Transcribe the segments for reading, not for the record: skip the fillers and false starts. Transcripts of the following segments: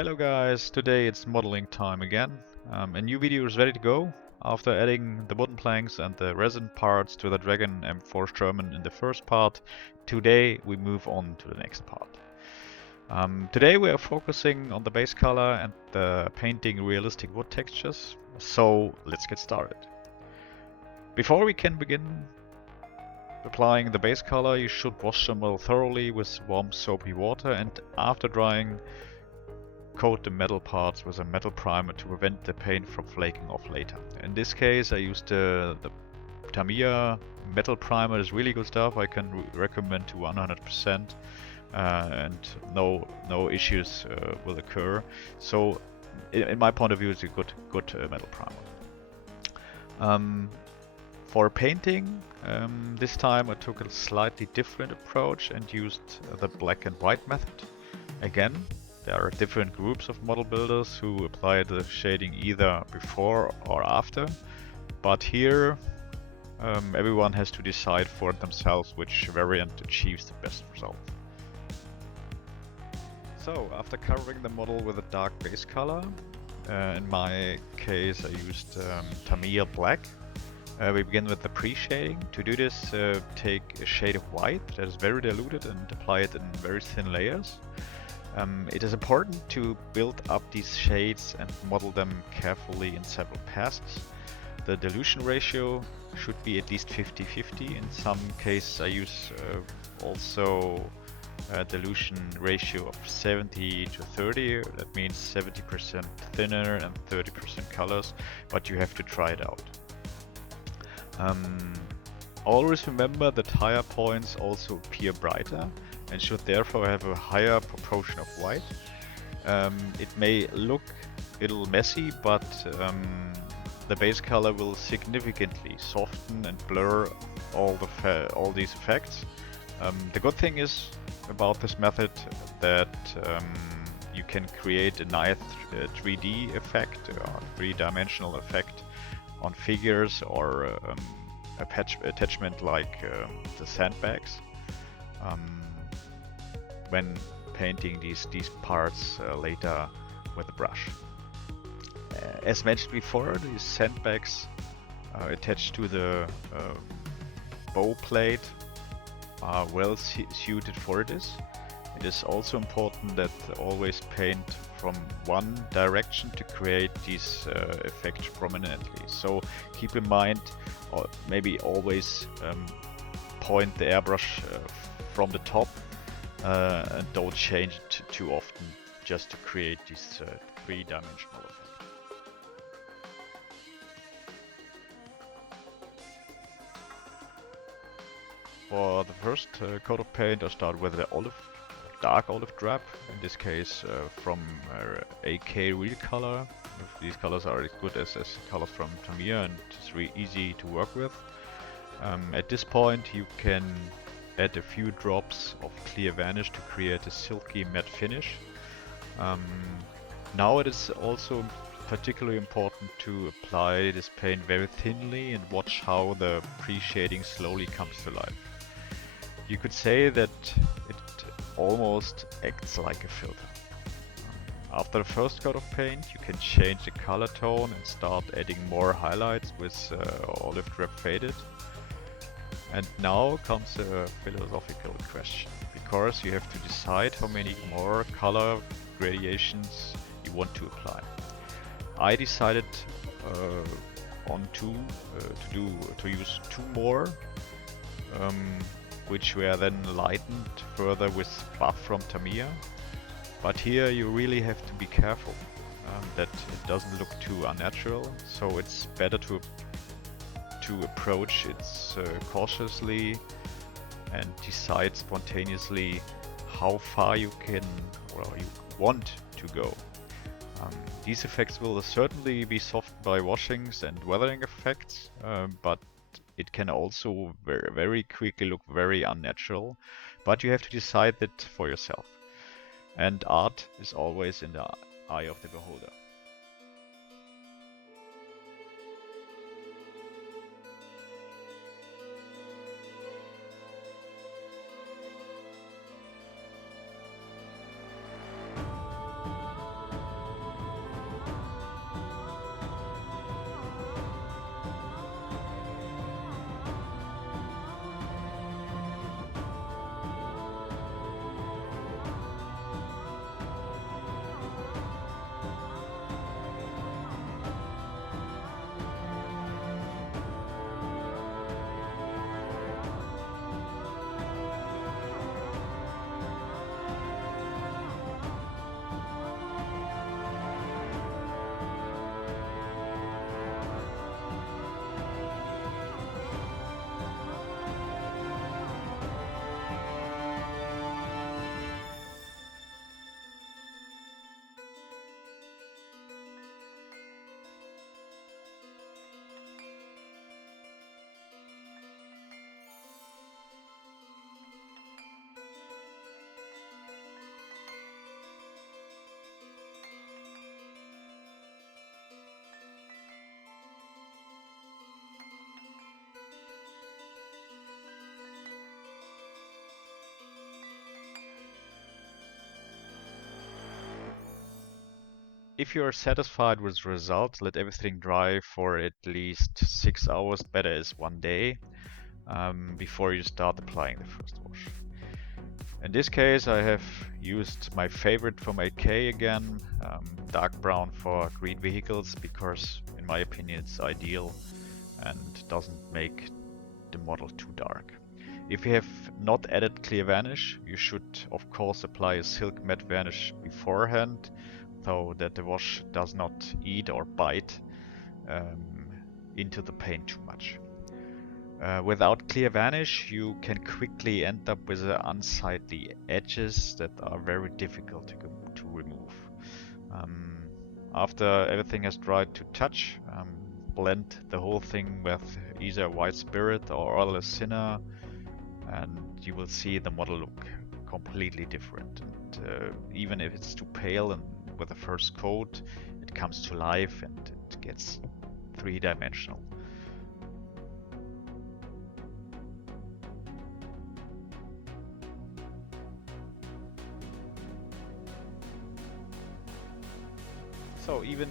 Hello guys, today it's modeling time again. A new video is ready to go. After adding the wooden planks and the resin parts to the Dragon M4 Sherman in the first part, today we move on to the next part. Today we are focusing on the base color and painting realistic wood textures, so let's get started. Before we can begin applying the base color, you should wash them well thoroughly with warm soapy water, and after drying, coat the metal parts with a metal primer to prevent the paint from flaking off later. In this case I used the Tamiya metal primer. It's really good stuff. I can recommend to 100%, and no issues will occur. So in my point of view, it's a good metal primer. For painting, this time I took a slightly different approach and used the black and white method. Again, there are different groups of model builders who apply the shading either before or after, but here everyone has to decide for themselves which variant achieves the best result. So after covering the model with a dark base color, in my case I used Tamiya black, we begin with the pre-shading. To do this, take a shade of white that is very diluted and apply it in very thin layers. It is important to build up these shades and model them carefully in several passes. The dilution ratio should be at least 50-50. In some cases I use also a dilution ratio of 70-30. That means 70% thinner and 30% colors, but you have to try it out. Always remember that higher points also appear brighter and should therefore have a higher proportion of white. It may look a little messy, but the base color will significantly soften and blur all these effects. The good thing is about this method that you can create a nice 3D effect, or three-dimensional effect on figures or attachment like the sandbags. When painting these parts later with a brush. As mentioned before, these sandbags attached to the bow plate are well suited for this. It is also important that always paint from one direction to create these effects prominently. So keep in mind, or maybe always point the airbrush from the top. And don't change it too often just to create this three-dimensional effect. For the first coat of paint, I start with the dark olive drab, in this case from AK Real Color. These colors are as good as colors from Tamiya, and it's really easy to work with. At this point you can add a few drops of clear varnish to create a silky matte finish. Now it is also particularly important to apply this paint very thinly and watch how the pre-shading slowly comes to life. You could say that it almost acts like a filter. After the first coat of paint, you can change the color tone and start adding more highlights with olive drab faded. And now comes a philosophical question, because you have to decide how many more color gradations you want to apply. I decided to use two more, which were then lightened further with buff from Tamiya. But here you really have to be careful that it doesn't look too unnatural, so it's better to approach it cautiously and decide spontaneously how far you can or you want to go. These effects will certainly be softened by washings and weathering effects, but it can also very quickly look very unnatural. But you have to decide that for yourself. And art is always in the eye of the beholder. if you're satisfied with the result, let everything dry for at least 6 hours, better is 1 day, before you start applying the first wash. In this case, I have used my favorite from AK again, dark brown for green vehicles, because in my opinion it's ideal and doesn't make the model too dark. If you have not added clear varnish, you should of course apply a silk matte varnish beforehand, so that the wash does not eat or bite into the paint too much. Without clear varnish, you can quickly end up with unsightly edges that are very difficult to remove. After everything has dried to touch, blend the whole thing with either white spirit or odorless thinner, and you will see the model look completely different. And even if it's too pale and with the first coat, it comes to life and it gets three-dimensional. So even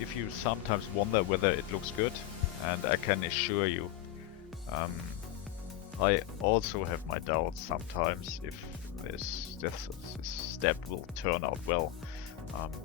if you sometimes wonder whether it looks good, and I can assure you, I also have my doubts sometimes if this step will turn out well,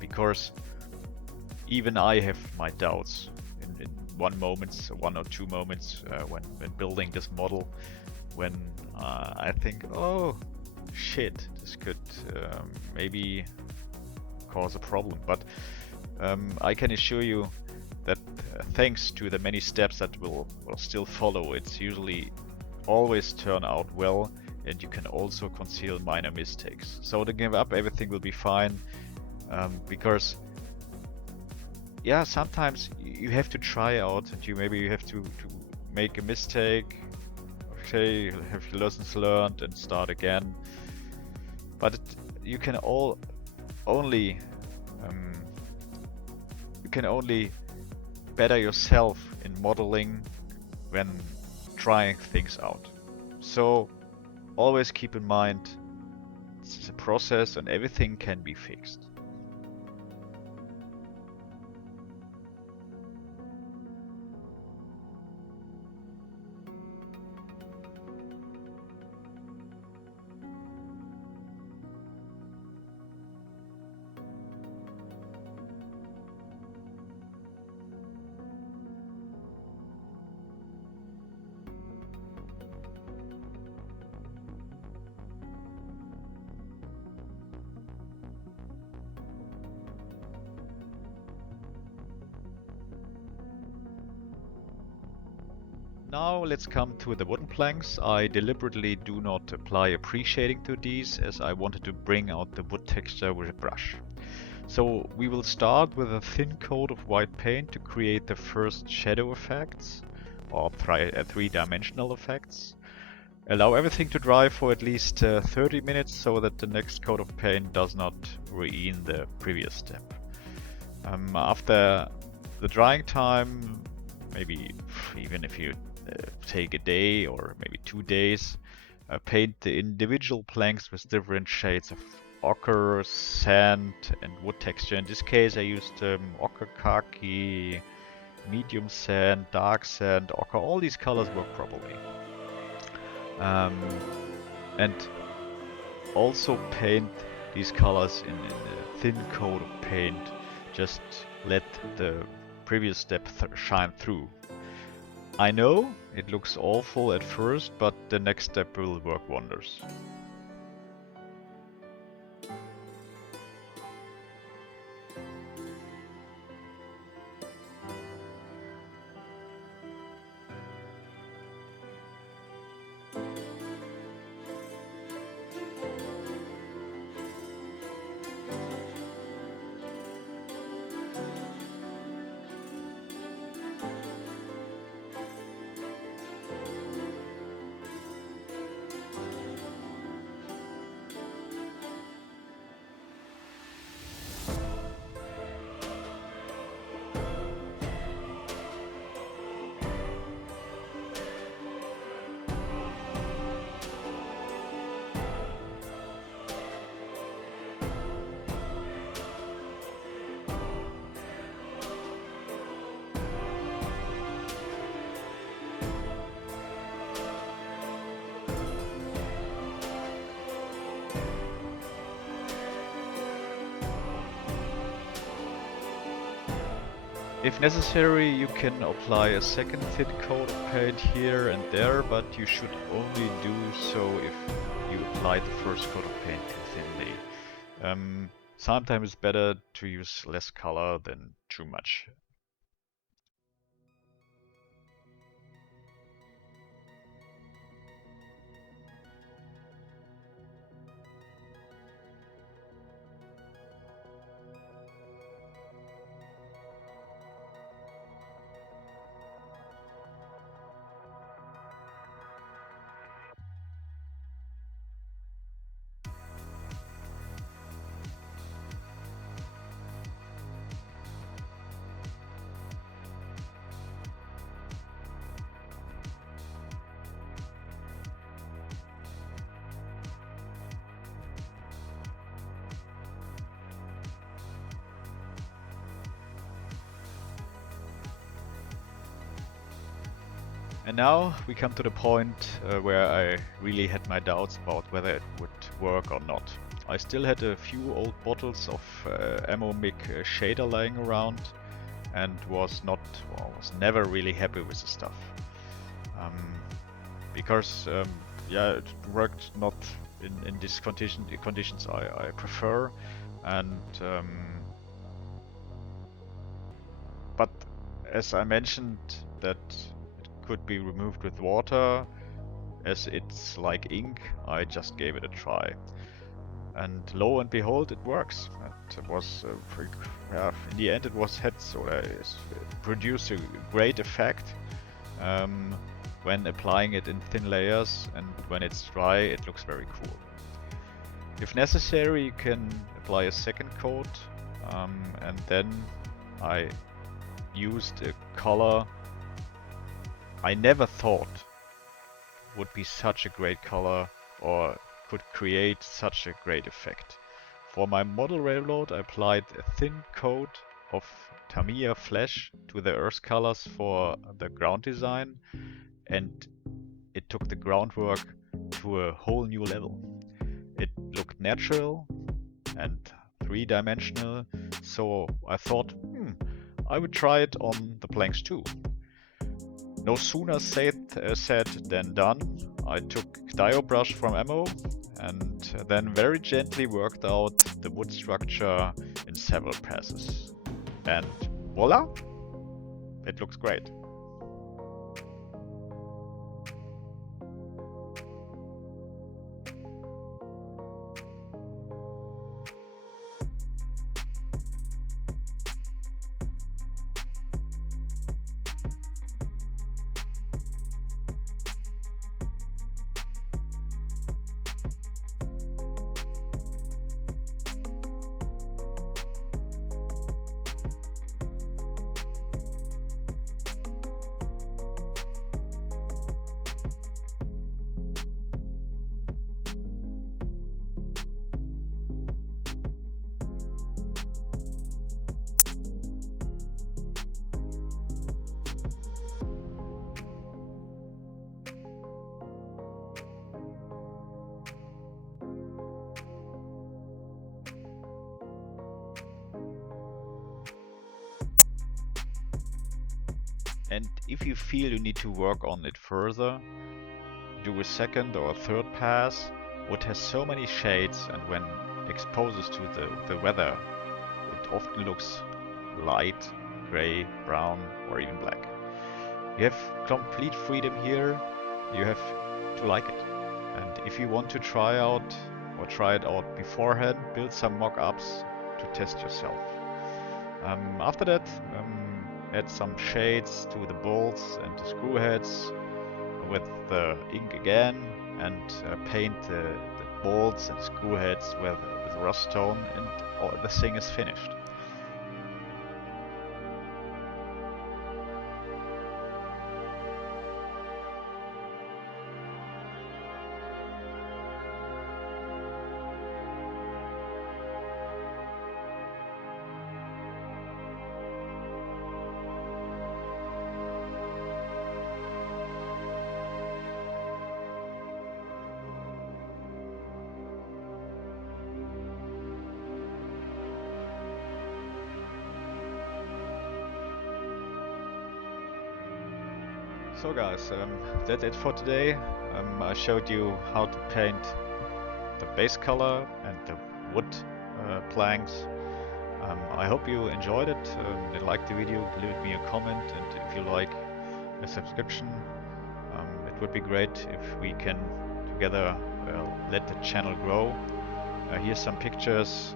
because even I have my doubts in one or two moments when building this model, when I think, oh shit, this could maybe cause a problem. But I can assure you that thanks to the many steps that will still follow, it's usually always turn out well, and you can also conceal minor mistakes. So to give up, everything will be fine, because yeah, sometimes you have to try out, and maybe you have to make a mistake. Okay, you have your lessons learned and start again. But you can only better yourself in modeling when trying things out. So always keep in mind, this is a process and everything can be fixed. Now let's come to the wooden planks. I deliberately do not apply a pre-shading to these, as I wanted to bring out the wood texture with a brush. So we will start with a thin coat of white paint to create the first shadow effects, or three-dimensional effects. Allow everything to dry for at least 30 minutes so that the next coat of paint does not ruin the previous step. After the drying time, maybe even if you take a day or maybe 2 days, paint the individual planks with different shades of ochre, sand and wood texture. In this case I used ochre khaki, medium sand, dark sand, ochre. All these colors work properly. And also paint these colors in a thin coat of paint. Just let the previous step shine through. I know it looks awful at first, but the next step will work wonders. If necessary, you can apply a second thin coat of paint here and there, but you should only do so if you apply the first coat of paint too thinly. Sometimes it's better to use less color than too much. And now we come to the point where I really had my doubts about whether it would work or not. I still had a few old bottles of Ammo Mic shader lying around and was never really happy with the stuff. Because yeah, it worked not in these conditions I prefer, and but as I mentioned that could be removed with water, as it's like ink, I just gave it a try. And lo and behold, it works. It was, in the end, it produced a great effect when applying it in thin layers, and when it's dry, it looks very cool. If necessary, you can apply a second coat, and then I used a color I never thought would be such a great color or could create such a great effect. For my model railroad, I applied a thin coat of Tamiya Flash to the earth colors for the ground design, and it took the groundwork to a whole new level. It looked natural and three-dimensional, so I thought, I would try it on the planks too. No sooner said than done. I took Dio brush from Ammo and then very gently worked out the wood structure in several passes. And voila! It looks great. And if you feel you need to work on it further, do a second or a third pass. Wood has so many shades, and when exposed to the weather, it often looks light, gray, brown, or even black. You have complete freedom here. You have to like it. And if you want to try it out beforehand, build some mock-ups to test yourself. After that, add some shades to the bolts and the screw heads with the ink again, and paint the bolts and screw heads with rust tone, and the thing is finished. So guys, that's it for today. I showed you how to paint the base color and the wood planks. I hope you enjoyed it. If you liked the video, leave me a comment, and if you like a subscription, it would be great if we can together let the channel grow. Here's some pictures.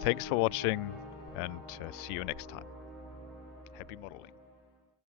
Thanks for watching, and see you next time. Happy modeling.